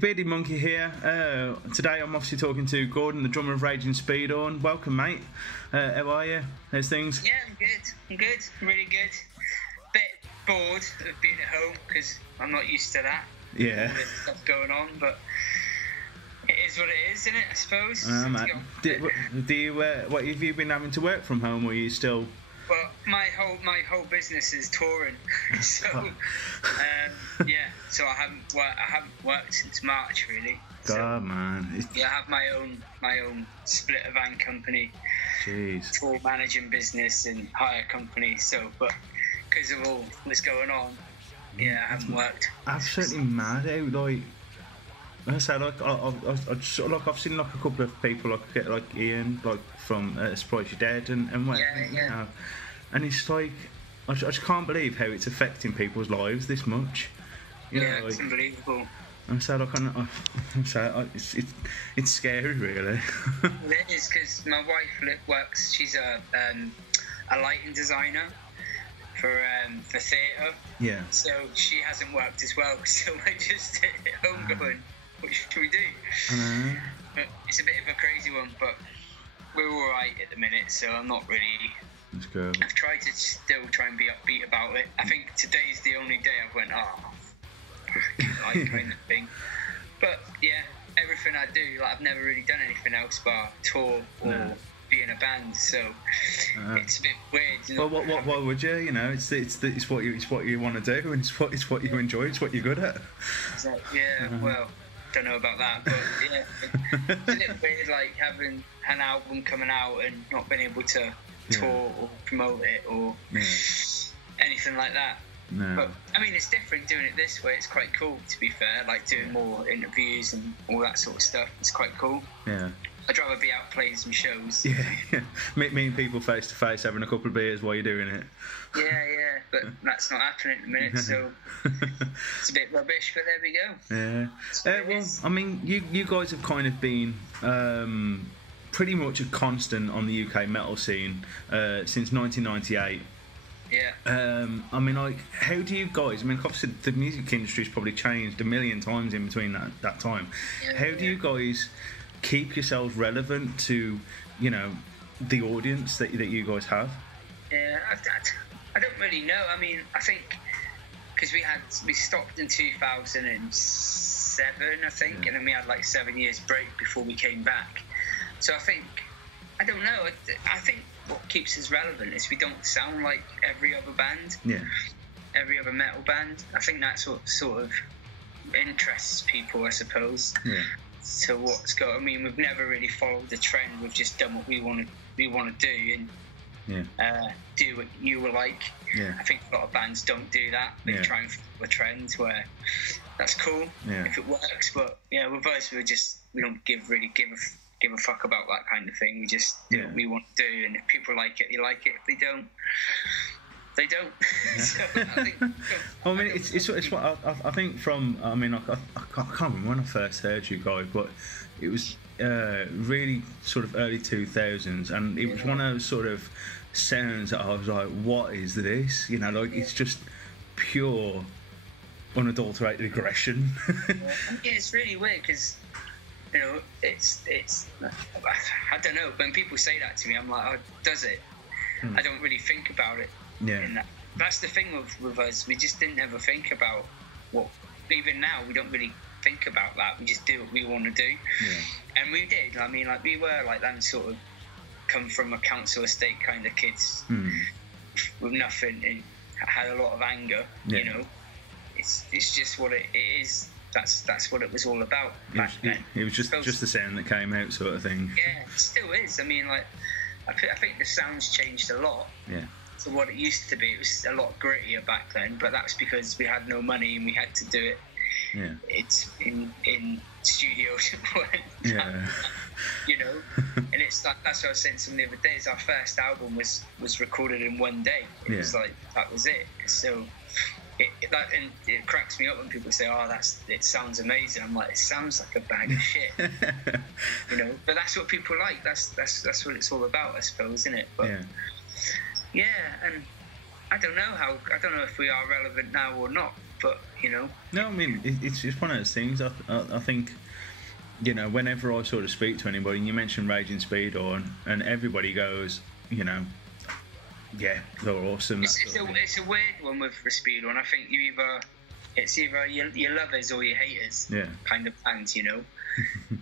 Bearded Monkey here. Today I'm obviously talking to Gordon, the drummer of Raging Speedhorn. Welcome, mate. How are you? How's things? Yeah, I'm good, really good. Bit bored of being at home because I'm not used to that. Yeah. All this stuff going on, but it is what it is, isn't it? I suppose. Mate. What have you been having to work from home, or are you still? Well, my whole business is touring, so yeah. So I haven't worked since March really. God, man. Yeah, I have my own split a van company. Jeez. For managing business and hire company. So, but because of all that's going on, yeah, I haven't worked. Absolutely mad. Like I said, I've seen like a couple of people like Ian, like from Surprise You're Dead and what. Yeah. And it's like I just can't believe how it's affecting people's lives this much. You know, it's unbelievable. And so it's scary, really. It is, because my wife works. She's a lighting designer for theatre. Yeah. So she hasn't worked as well. So we're just at home going, what should we do? But it's a bit of a crazy one, but we're all right at the minute. So I'm not really. That's good. I've tried to still try and be upbeat about it. I think today's the only day I've went, like kind of thing. But yeah, everything I do, like I've never really done anything else but tour or be in a band. So it's a bit weird. You know? Well, why would you? You know, it's what you want to do, and it's what you enjoy. It's what you're good at. Well, don't know about that, but yeah, it's a little weird, like having an album coming out and not being able to tour or promote it or anything like that. No. But I mean, it's different doing it this way. It's quite cool, to be fair. Like doing more interviews and all that sort of stuff. It's quite cool. Yeah. I'd rather be out playing some shows. Yeah. Meeting people face to face, having a couple of beers while you're doing it. Yeah. But that's not happening at the minute, so it's a bit rubbish. But there we go. Yeah. Well, I mean, you guys have kind of been pretty much a constant on the UK metal scene since 1998. Yeah. I mean, like, how do you guys? I mean, obviously the music industry's probably changed a million times in between that time. How do you guys keep yourselves relevant to, you know, the audience that you guys have? Yeah, I don't really know. I mean, I think because we stopped in 2007, I think, and then we had like 7 years break before we came back. So I don't know. I think what keeps us relevant is we don't sound like every other band. Yeah. Every other metal band. I think that's what sort of interests people, I suppose. Yeah. So I mean, we've never really followed the trend. We've just done what we want to do and do what you will like. Yeah. I think a lot of bands don't do that. They try and follow the trends where that's cool if it works. But yeah, with us, we don't give a fuck about that kind of thing. We just do what we want to do, and if people like it, they like it. If they don't, they don't. So I think. I mean, it's what I think from. I mean, I can't remember when I first heard you guys, but it was really sort of early 2000s, and it was one of those sort of sounds that I was like, "What is this?" You know, like it's just pure, unadulterated aggression. It's really weird because. You know, it's. I don't know. When people say that to me, I'm like, "Oh, does it?" I don't really think about it. Yeah. That's the thing with us. We just didn't ever think about what. Even now, we don't really think about that. We just do what we want to do. Yeah. And we did. I mean, like we were like them sort of come from a council estate kind of kids with nothing and had a lot of anger. You know, it's just what it is. That's what it was all about back then. It was just the sound that came out, sort of thing. Yeah, it still is. I mean, like, I think the sound's changed a lot. Yeah. So what it used to be, it was a lot grittier back then, but that's because we had no money and we had to do it. Yeah. It's in studios. Yeah. You know, and it's like that's what I was saying some of the other days. Our first album was recorded in one day. It was like that was it. So. It cracks me up when people say, "Oh, it sounds amazing." I'm like, it sounds like a bag of shit, you know. But that's what people like. That's what it's all about, I suppose, isn't it? But yeah, and I don't know if we are relevant now or not. But you know. No, I mean it's just one of those things. I think, you know, whenever I sort of speak to anybody, and you mention Raging Speedhorn, and everybody goes, you know, yeah, they're awesome. It's a weird one with the Speedhorn. I think it's either your lovers or your haters, kind of bands, you know.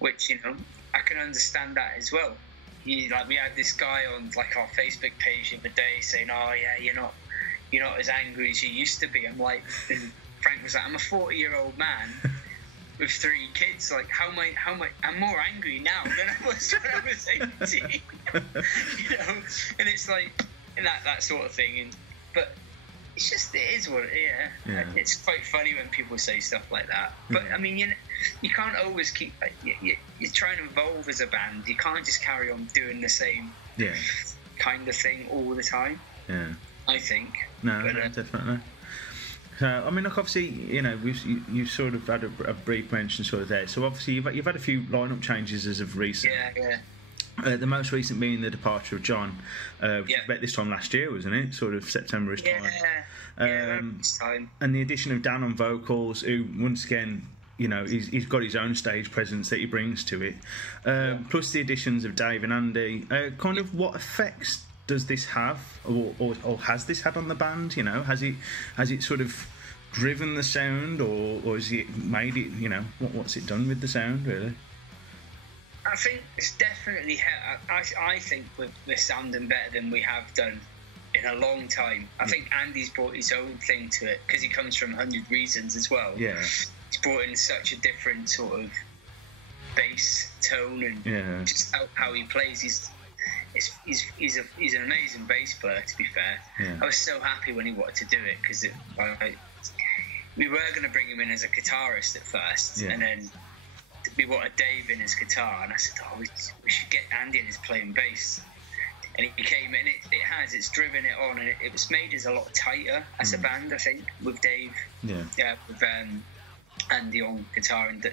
Which, you know, I can understand that as well. We had this guy on like our Facebook page the other day saying, "Oh yeah, you're not as angry as you used to be." I'm like, and Frank was like, "I'm a 40-year-old man with 3 kids. Like, how am I? I'm more angry now than I was when I was 18." You know, and it's like that sort of thing. But it's just, it is what it is. Yeah. It's quite funny when people say stuff like that. But I mean, you can't always keep. You're trying to evolve as a band. You can't just carry on doing the same kind of thing all the time. Yeah, I think. No, definitely. I mean, look, obviously, you know, you've sort of had a brief mention sort of there. So obviously, you've had a few lineup changes as of recent. Yeah. The most recent being the departure of John, which was about this time last year, wasn't it? Sort of September-ish time. This time. And the addition of Dan on vocals, who once again, you know, he's got his own stage presence that he brings to it. Plus the additions of Dave and Andy. Kind of what effects does this have, or has this had on the band? You know, has it sort of driven the sound, or has it made it? You know, what's it done with the sound, really? I think it's definitely. I think we're sounding better than we have done in a long time. I think Andy's brought his own thing to it because he comes from 100 Reasons as well. Yeah, he's brought in such a different sort of bass tone and just how he plays. He's an amazing bass player, to be fair. I was so happy when he wanted to do it because we were going to bring him in as a guitarist at first, and then we wanted Dave in his guitar, and I said, "Oh, we should get Andy in as playing bass." And he came in. It's driven it on, and it was made us a lot tighter as a band, I think, with Dave. With Andy on guitar and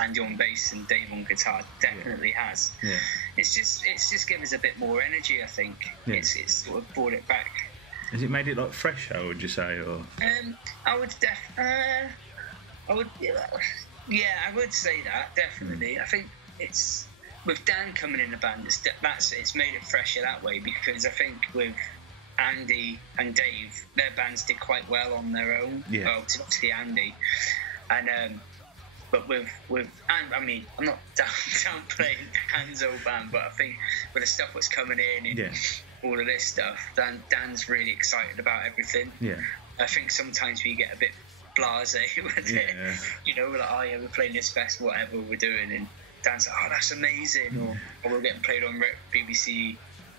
Andy on bass and Dave on guitar. Definitely has. It's just given us a bit more energy, I think. It's sort of brought it back. Has it made it like fresher, would you say, or? I would I would say that, definitely. I think it's with Dan coming in the band, it's made it fresher that way, because I think with Andy and Dave, their bands did quite well on their own. Well, obviously Andy, and but with and I mean, I'm not downplaying Dan's old band, but I think with the stuff that's coming in and all of this stuff, Dan's really excited about everything. I think sometimes we get a bit blasé with it, you know, we're like, "Oh yeah, we're playing this festival, whatever we're doing," and Dan's like, "Oh, that's amazing," or we're getting played on BBC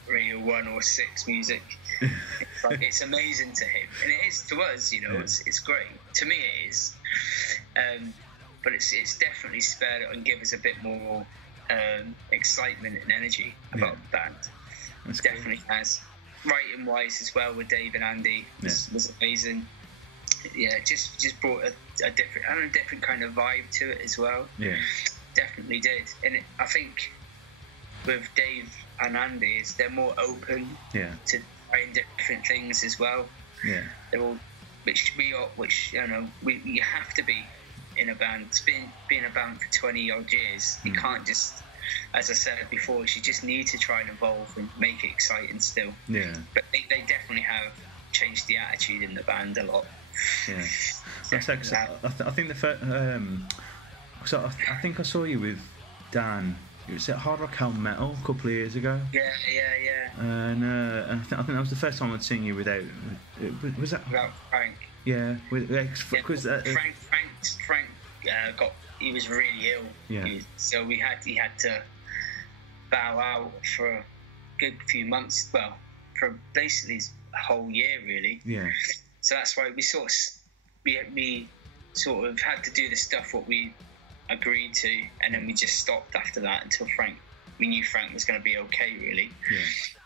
Radio 1 or 6 music. It's like, it's amazing to him, and it is to us, you know. It's great to me, it is, but it's definitely spared it and give us a bit more excitement and energy about the band. That's definitely cool. Has writing wise as well with Dave and Andy was amazing. Just brought a different kind of vibe to it as well. Definitely did. And I think with Dave and Andy, they're more open to trying different things as well. They're all, which you know, you have to be in a band. It's been a band for 20 odd years. You can't just, as I said before, you just need to try and evolve and make it exciting still. But they definitely have changed the attitude in the band a lot. I think the first, I think I saw you with Dan. It was at Hard Rock Hell Metal a couple of years ago. And I think that was the first time I'd seen you without. Was that without Frank? Yeah, because Frank he was really ill. So he had to bow out for a good few months. Well, for basically a whole year, really. So that's why we sort of had to do the stuff what we agreed to, and then we just stopped after that until we knew Frank was going to be okay, really.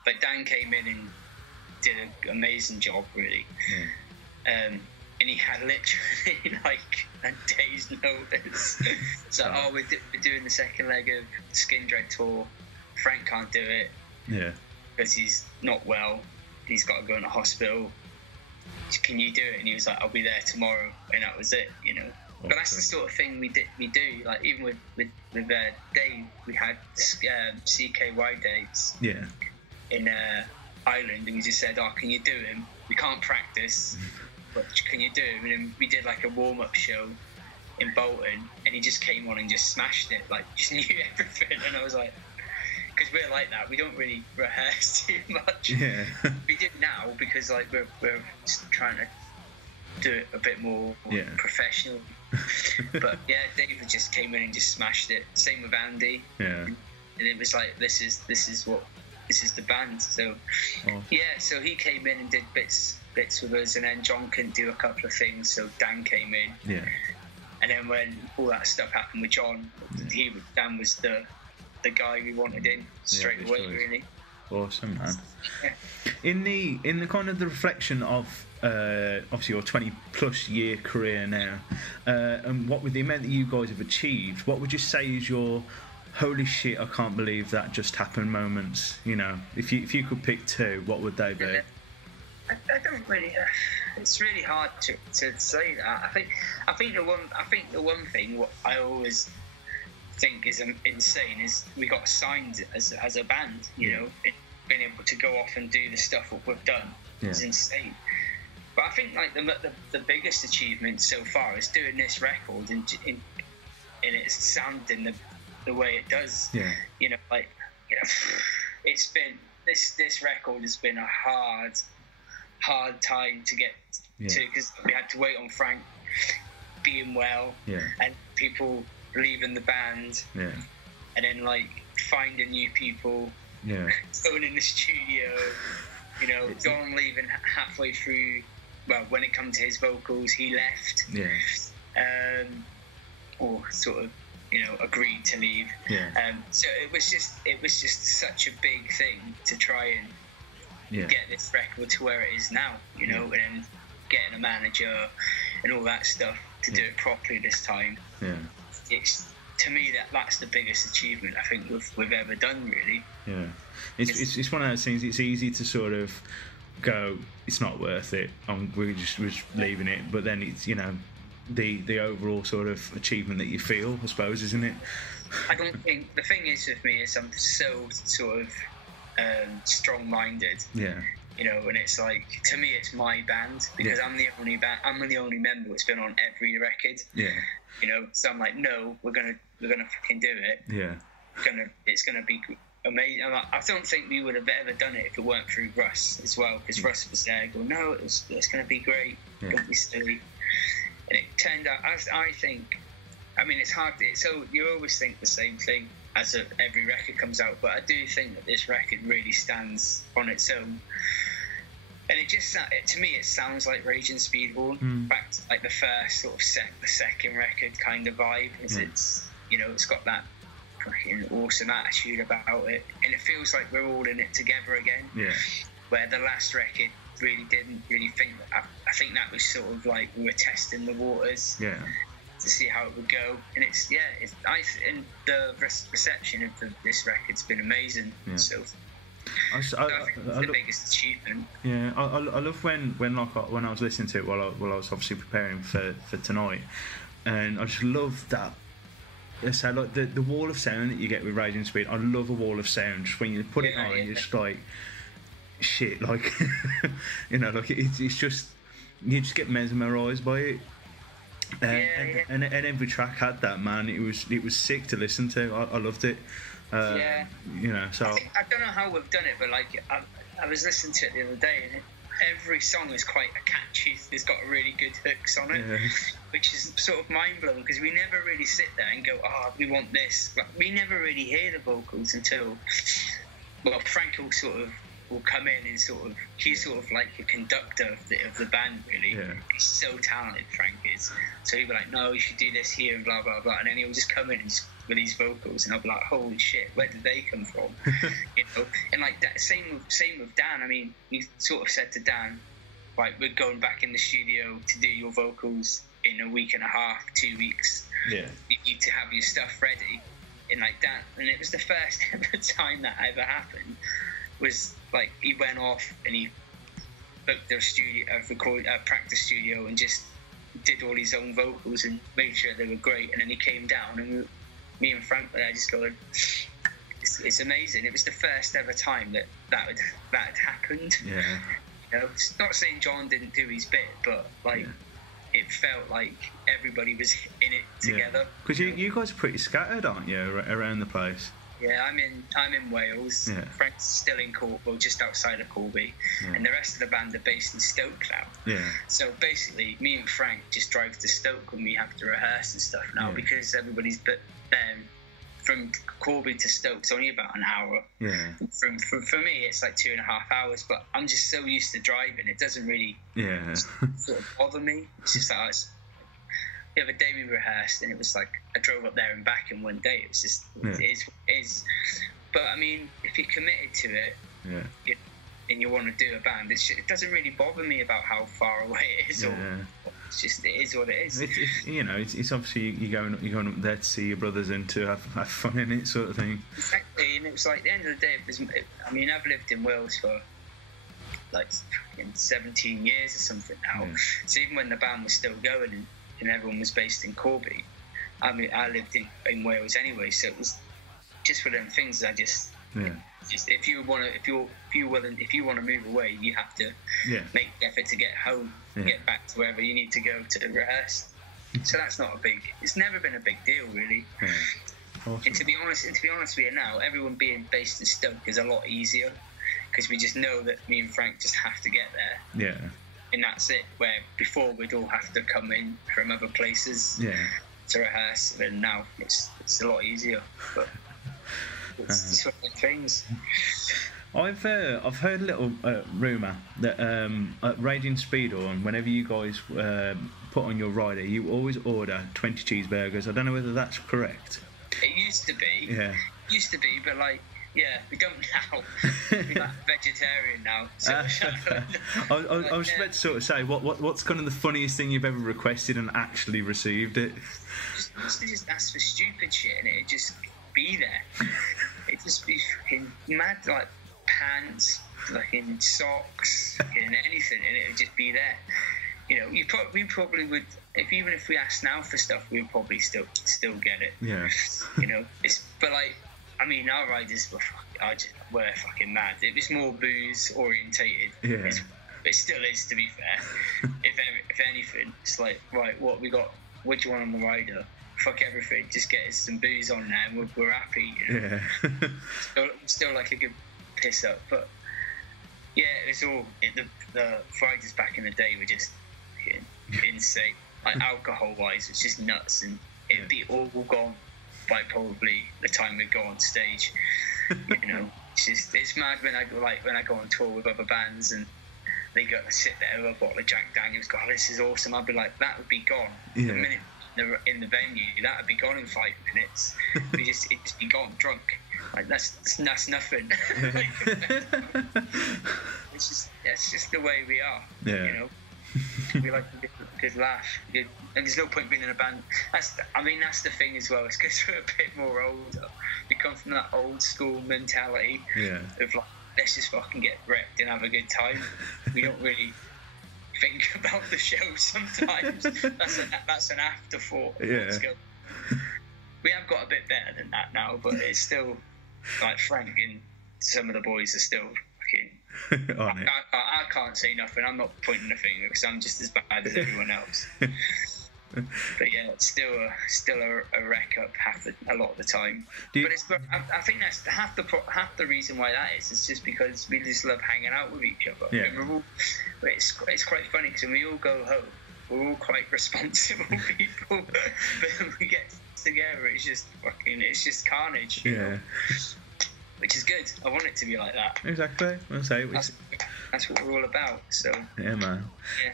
But Dan came in and did an amazing job, really. And he had literally like a day's notice. So we're doing the second leg of the Skin Dread tour. Frank can't do it because he's not well. He's got to go in the hospital. can you do it? And he was like, I'll be there tomorrow, and that was it, you know. But that's the sort of thing we do. Like even with Dave, we had CKY dates. Yeah. In Ireland, and we just said, "Oh, can you do him? We can't practice, but can you do him?" And then we did like a warm-up show in Bolton, and he just came on and just smashed it, like just knew everything. And I was like, because we're like that, we don't really rehearse too much. Yeah. We do now because like we're just trying to do it a bit more professional. But yeah, David just came in and just smashed it. Same with Andy. Yeah. And it was like, this is the band. So so he came in and did bits with us, and then John couldn't do a couple of things, so Dan came in. Yeah. And then when all that stuff happened with John, Dan was the guy we wanted in straight away, really. Awesome, man. Yeah. In the kind of the reflection of obviously your 20+ year career now, and what with the amount that you guys have achieved, what would you say is your holy shit, I can't believe that just happened moments? You know, if you could pick two, what would they be? I don't really. It's really hard to say that. I think the one thing what I always think is insane is we got signed as a band. You know, being able to go off and do the stuff what we've done is insane. But I think like the biggest achievement so far is doing this record and it sounding the way it does. Yeah. You know, like it's been this record has been a hard time to get to, because we had to wait on Frank being well and people leaving the band and then like finding new people, going in the studio, you know, Don leaving halfway through. Well, when it comes to his vocals, he left or sort of, you know, agreed to leave. So it was just such a big thing to try and get this record to where it is now, you know, and then getting a manager and all that stuff to do it properly this time. It's, to me, that's the biggest achievement I think we've ever done, really. It's one of those things. It's easy to sort of go, it's not worth it, we're just leaving it, but then it's, you know, the overall sort of achievement that you feel, I suppose, isn't it? I don't think, the thing is with me is I'm so sort of strong-minded, you know, and it's like, to me it's my band, because I'm the only member that's been on every record, you know, so I'm like, no, we're gonna fucking do it, it's gonna be amazing. I don't think we would have ever done it if it weren't through Russ as well, because Russ was there going, no, it's gonna be great, don't be silly. And it turned out, I think, I mean, it's hard, so you always think the same thing as every record comes out, but I do think that this record really stands on its own. And it just, to me, it sounds like Raging Speedhorn, back to like the first sort of the second record kind of vibe. It's, you know, it's got that fucking awesome attitude about it, and it feels like we're all in it together again. Where the last record really didn't really think that. I think that was sort of like we were testing the waters to see how it would go, and and the reception of this record's been amazing. So I think it's the biggest achievement. I love when I was listening to it while I was obviously preparing for tonight, and I just love that. So like the wall of sound that you get with Raging Speed, I love a wall of sound. Just when you put it on, you're just like, shit, like you know, like it's just, you just get mesmerised by it. And every track had that, man. It was sick to listen to. I loved it. You know, so I don't know how we've done it, but like I was listening to it the other day, and every song is quite a catchy. It's got really good hooks on it, which is sort of mind blowing, because we never really sit there and go, oh, we want this. Like, we never really hear the vocals until, well, Frank will come in and he's sort of like a conductor of the band, really. He's so talented, Frank is. So he'll be like, no, you should do this here and blah blah blah, and then he'll just come in with these vocals, and I'll be like, holy shit, where did they come from? You know, and like that. Same with Dan. I mean, we sort of said to Dan, like, we're going back in the studio to do your vocals in a week and a half, 2 weeks. You need to have your stuff ready. And like that, and it was the first ever time that ever happened. Was like he went off and he booked a practice studio and just did all his own vocals and made sure they were great. And then he came down, and me and Frank were there just going, it's amazing. It was the first ever time that had happened. Yeah. You know, it's not saying John didn't do his bit, but like it felt like everybody was in it together. Because you guys are pretty scattered, aren't you, around the place? Yeah, I'm in Wales. Yeah. Frank's still in Corby, just outside of Corby, and the rest of the band are based in Stoke now. Yeah. So basically, me and Frank just drive to Stoke when we have to rehearse and stuff now, because everybody's from Corby to Stoke's only about an hour. Yeah. For me, it's like 2.5 hours, but I'm just so used to driving, it doesn't really sort of bother me. It's just like the other day we rehearsed, and it was like I drove up there and back in one day. It was just it is. But I mean, if you're committed to it, and you want to do a band, it doesn't really bother me about how far away it is. Or it's just, it is what it is. It's obviously you're going up there to see your brothers and to have fun in it, sort of thing. Exactly, and it was like at the end of the day, I mean, I've lived in Wales for like 17 years or something now. So even when the band was still going and everyone was based in Corby, I mean, I lived in Wales anyway, so it was just one of them things. Just if you want to move away, you have to make the effort to get home, get back to wherever you need to go to rehearse. So that's not it's never been a big deal really. Awesome. And to be honest with you now, everyone being based in Stoke is a lot easier, because we just know that me and Frank just have to get there. Yeah. And that's it, where before we'd all have to come in from other places to rehearse, and now it's a lot easier. But it's sort of things. I've heard a little rumour that at Raging Speedhorn, whenever you guys put on your rider, you always order 20 cheeseburgers. I don't know whether that's correct. It used to be. Yeah. It used to be, but like, we don't now. We're like vegetarian now. So I was about to sort of say, what's kind of the funniest thing you've ever requested and actually received it? Just ask for stupid shit and it'd just be there. It'd just be fucking mad, like pants, like in socks, fucking anything, and it'd just be there. You know, we probably would, even if we asked now for stuff, we'd probably still get it. Yeah. You know, but like, I mean, our riders were fucking mad. It was more booze orientated. Yeah. It still is, to be fair. if anything, it's like, right, what do you want on the rider? Fuck everything. Just get us some booze on there, and we're happy. You know? Yeah. still like a good piss up, but yeah, it's all the riders back in the day were just insane. Like alcohol wise, it's just nuts, and it'd be all gone by probably the time we go on stage. You know, it's mad when I go on tour with other bands and they go to sit there with a bottle of Jack Daniels. God, this is awesome. I'd be like, that would be gone the minute in the venue. That would be gone in 5 minutes. It'd just be gone drunk. Like that's nothing. It's just the way we are. Yeah. You know. We like a good laugh, and there's no point being in a band. That's the thing as well. It's because we're a bit more older. We come from that old school mentality of like, let's just fucking get wrecked and have a good time. We don't really think about the show sometimes. That's an afterthought. Yeah. We have got a bit better than that now, but it's still like Frank and some of the boys are still fucking. I can't say nothing. I'm not pointing the finger because I'm just as bad as everyone else. But yeah, it's still a wreck up a lot of the time. I think that's half the reason why that is. It's just because we just love hanging out with each other. Yeah. It's quite funny because when we all go home, we're all quite responsible people. But when we get together, it's just carnage. You know? Which is good. I want it to be like that. Exactly. That's what we're all about. So yeah, man.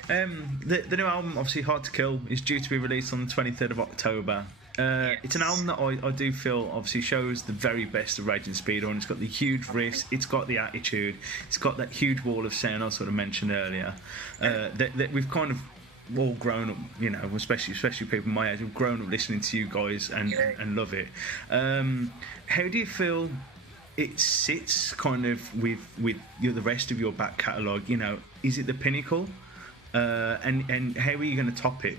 Yeah. The new album, obviously Hard to Kill, is due to be released on the 23rd of October. It's an album that I do feel obviously shows the very best of Raging Speedhorn. It's got the huge riffs, it's got the attitude, it's got that huge wall of sound I sort of mentioned earlier. That we've kind of all grown up, you know, especially people my age, have grown up listening to you guys and love it. How do you feel it sits kind of with the rest of your back catalogue? You know, is it the pinnacle? And how are you going to top it?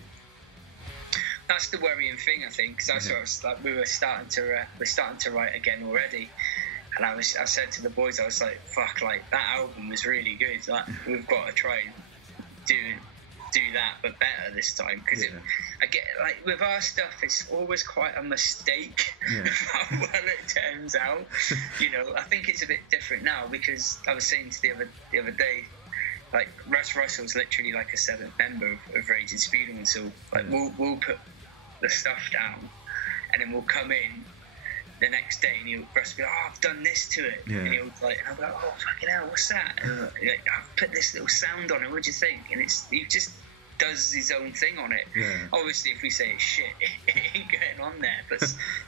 That's the worrying thing, I think, because that's what I was like. We're starting to write again already, and I said to the boys, I was like, "Fuck, like that album was really good. Like we've got to try and do that, but better this time." Because I get like with our stuff, it's always quite a mistake how well it turns out. You know, I think it's a bit different now because I was saying to the other day, like Russ Russell's literally like a seventh member of Raging Speedhorn, so like we'll put the stuff down, and then we'll come in the next day, and Russ will be like, "Oh, I've done this to it," and he'll like, and I'll be like, "Oh, fucking hell, what's that?" And like, I've put this little sound on it. What do you think? And he just does his own thing on it. Yeah. Obviously, if we say it's shit, it ain't getting on there. But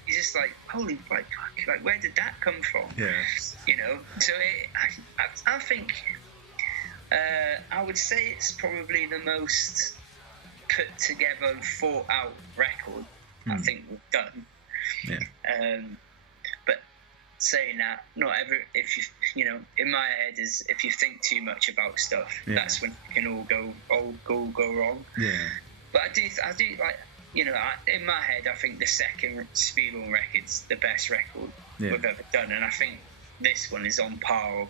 he's just like, holy fuck, like where did that come from? Yeah. You know. So I think I would say it's probably the most put together and thought out record I think we've done. Yeah. But saying that, not every, if you know, in my head is if you think too much about stuff, that's when it can all go wrong. Yeah. But I do like, you know, in my head, I think the second Speedhorn record's the best record we've ever done, and I think this one is on par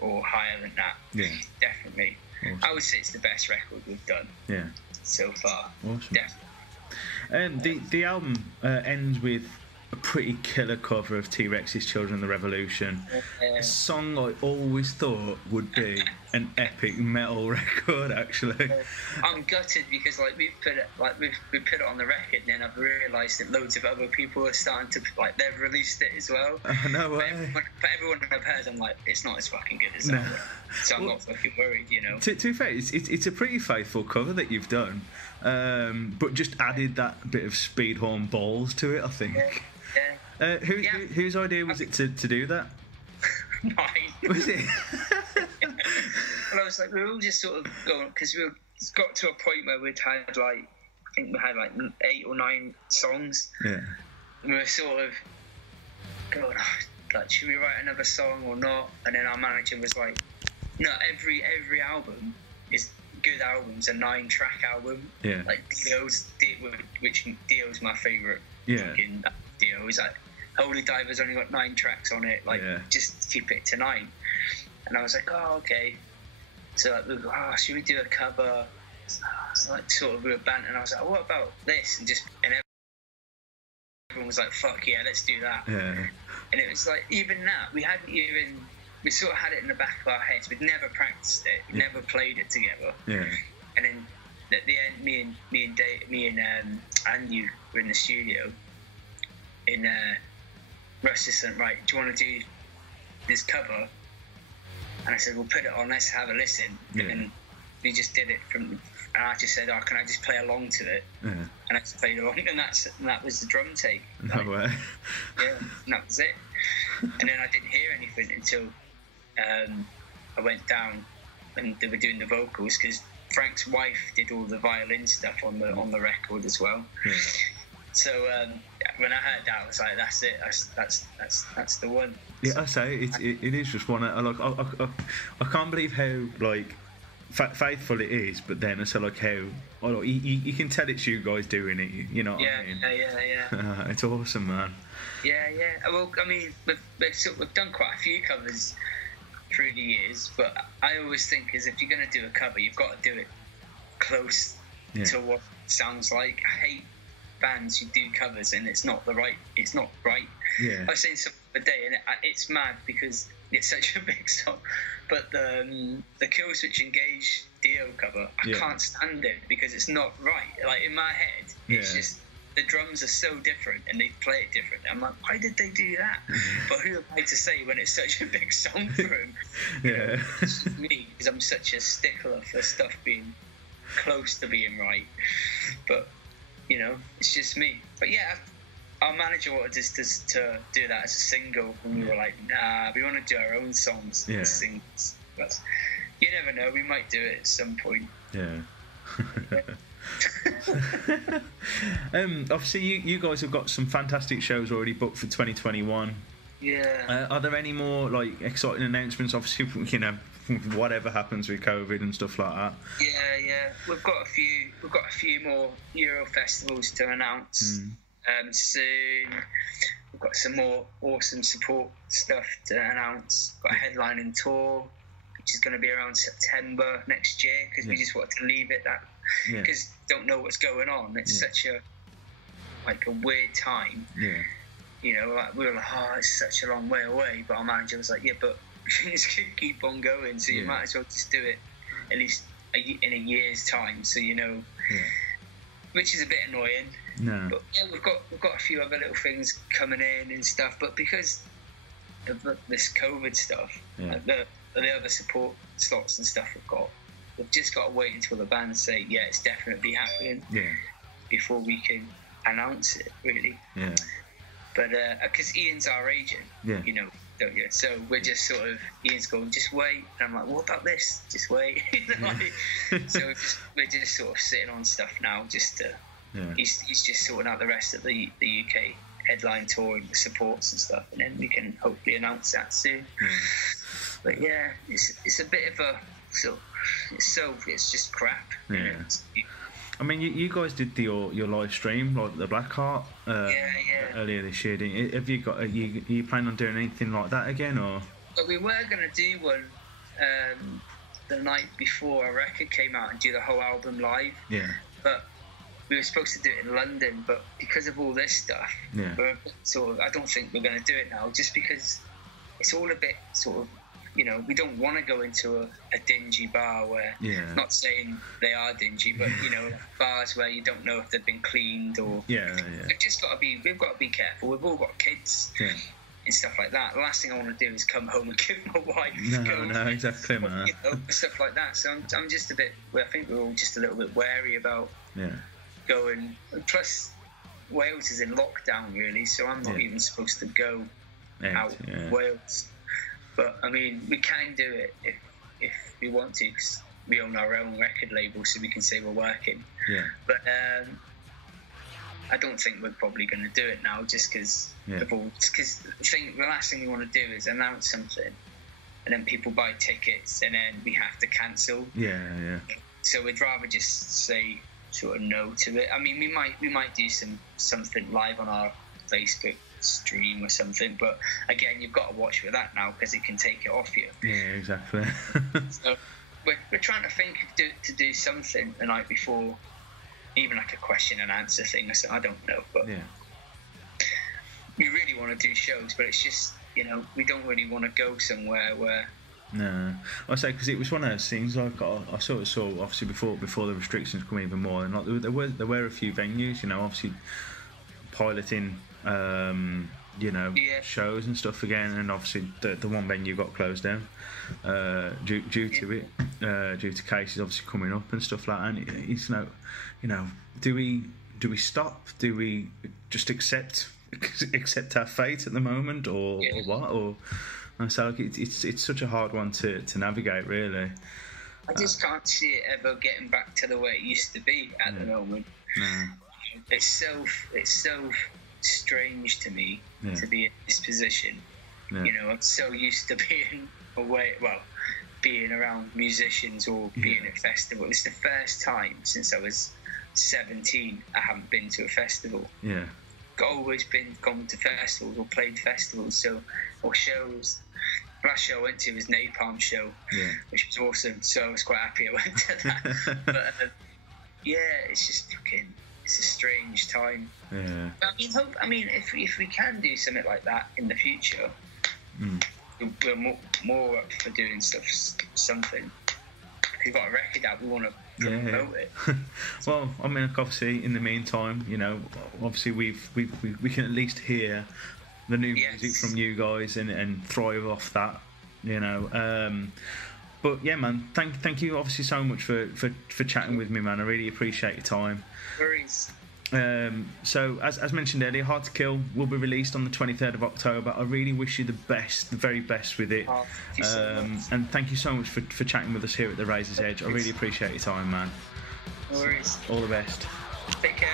or higher than that. Yeah. Definitely. Awesome. I would say it's the best record we've done. Yeah. So far. Awesome. Definitely. The album ends with a pretty killer cover of T-Rex's Children of the Revolution. A song I always thought would be an epic metal record, actually. I'm gutted because like we put it on the record, and then I've realised that loads of other people are starting to like they've released it as well. No way. But everyone I've heard, I'm like, it's not as fucking good as that one. So I'm not fucking worried, you know. To be fair, it's a pretty faithful cover that you've done, but just added that bit of Speedhorn balls to it, I think. Yeah. Whose idea was it to do that? Mine. Was it? Well, I was like, we were all just sort of going, because we got to a point where we'd had like, I think we had like 8 or 9 songs. Yeah. And we were sort of going, like, should we write another song or not? And then our manager was like, no, every album is good albums, a 9-track album. Yeah. Like which Dio's my favourite. Yeah. Dio is like, Holy Diver's only got 9 tracks on it. Like, just keep it to 9. And I was like, oh, okay. So like, we go, should we do a cover? Like, sort of, we were banting, and I was like, what about this? And everyone was like, fuck yeah, let's do that. Yeah. And it was like, even that, we sort of had it in the back of our heads. We'd never practiced it. We'd never played it together. Yeah. And then at the end, me and Andy were in the studio. In Russ just said, right, do you want to do this cover? And I said, we'll put it on, let's have a listen. Yeah. And we just did it and I just said, can I just play along to it? Yeah. And I just played along, and that was the drum take. No way. Yeah, and that was it. And then I didn't hear anything until I went down and they were doing the vocals, because Frank's wife did all the violin stuff on the record as well. Yeah. So when I heard that, I was like, "That's it. That's the one." Yeah, I say it is just one. I can't believe how like faithful it is, but then I say like how you can tell it's you guys doing it. You know what I mean? Yeah. It's awesome, man. Yeah. Well, I mean, we've done quite a few covers through the years, but I always think is if you're going to do a cover, you've got to do it close to what it sounds like. I hate bands who do covers and it's not right. Yeah. I was saying something the other day, and it's mad because it's such a big song, but the Kill Switch Engage Dio cover, I can't stand it because it's not right. Like in my head, it's just the drums are so different and they play it different. I'm like, why did they do that? But who am I to say when it's such a big song for him? Yeah. It's me, because I'm such a stickler for stuff being close to being right. But you know, it's just me. But yeah, our manager wanted us to do that as a single, and we were like, nah, we want to do our own songs as singles. But you never know, we might do it at some point. Yeah. Obviously, you guys have got some fantastic shows already booked for 2021. Yeah. Are there any more like exciting announcements? Obviously, you know, whatever happens with COVID and stuff like that. Yeah. We've got a few more Euro festivals to announce soon. We've got some more awesome support stuff to announce. Got a headlining tour, which is going to be around September next year, because we just wanted to leave it that, because don't know what's going on. It's such a weird time. Yeah. You know, like, we were like, oh, it's such a long way away. But our manager was like, yeah, but things could keep on going, so you might as well just do it at least in a year's time, so you know. Yeah. Which is a bit annoying. No. But yeah, we've got a few other little things coming in and stuff. But because of this COVID stuff, like the other support slots and stuff we've just got to wait until the band say, yeah, it's definitely happening. Yeah. Before we can announce it, really. Yeah. But because Ian's our agent, you know, don't you? So we're just sort of, Ian's going, just wait. And I'm like, what about this? Just wait. So we're just sort of sitting on stuff now. Just to, he's just sorting out the rest of the UK headline tour and the supports and stuff, and then we can hopefully announce that soon. But yeah, it's a bit of a it's just crap. Yeah. You know? I mean, you guys did your live stream, like the Blackheart, earlier this year. Didn't you? Have you got? Are you planning on doing anything like that again, or? But we were going to do one the night before our record came out and do the whole album live. Yeah. But we were supposed to do it in London, but because of all this stuff, we're a bit sort of, I don't think we're going to do it now, just because it's all a bit sort of, you know, we don't want to go into a dingy bar where, not saying they are dingy, but, you know, bars where you don't know if they've been cleaned or... We've got to be careful. We've all got kids and stuff like that. The last thing I want to do is come home and give my wife... No, exactly, man. You know, stuff like that. So I'm just a bit... I think we're all just a little bit wary about going... Plus, Wales is in lockdown, really, so I'm not even supposed to go out of Wales. But, I mean, we can do it if we want to, because we own our own record label, so we can say we're working. Yeah. But I don't think we're probably going to do it now, just because the last thing we want to do is announce something, and then people buy tickets, and then we have to cancel. Yeah. So we'd rather just say sort of no to it. I mean, we might do something live on our Facebook stream or something, but again, you've got to watch for that now, because it can take it off you. Yeah, exactly. So we're trying to think to do something the night before, even like a question and answer thing. I don't know, but we really want to do shows, but it's just, you know, we don't really want to go somewhere where... No, I say, because it was one of those things. Like I sort of saw, obviously before the restrictions come even more, and like there were a few venues, you know, obviously piloting shows and stuff again, and obviously the one venue got closed down due to it, due to cases obviously coming up and stuff like that. And it's you know, do we stop? Do we just accept our fate at the moment, or what? Or so like, it's such a hard one to navigate, really. I just can't see it ever getting back to the way it used to be at the moment. No. It's so strange to me to be in this position. You know, I'm so used to being being around musicians or being at festivals. It's the first time since I was 17 I haven't been to a festival. Always gone to festivals or played festivals, or shows. The last show I went to was Napalm show, which was awesome, so I was quite happy I went to that. But it's just it's a strange time. Yeah. But I mean, if we can do something like that in the future, we're more up for doing something. If we've got a record out, we want to promote it. Well, I mean, obviously, in the meantime, you know, obviously we can at least hear the new music from you guys and thrive off that, you know. But yeah, man, thank you obviously so much for chatting with me, man. I really appreciate your time. Worries. So as mentioned earlier, Hard to Kill will be released on the 23rd of October. I really wish you the very best with it. Oh, thank you so much. And thank you so much for chatting with us here at the Razor's Edge. I really appreciate your time, man. No worries. All the best. Take care.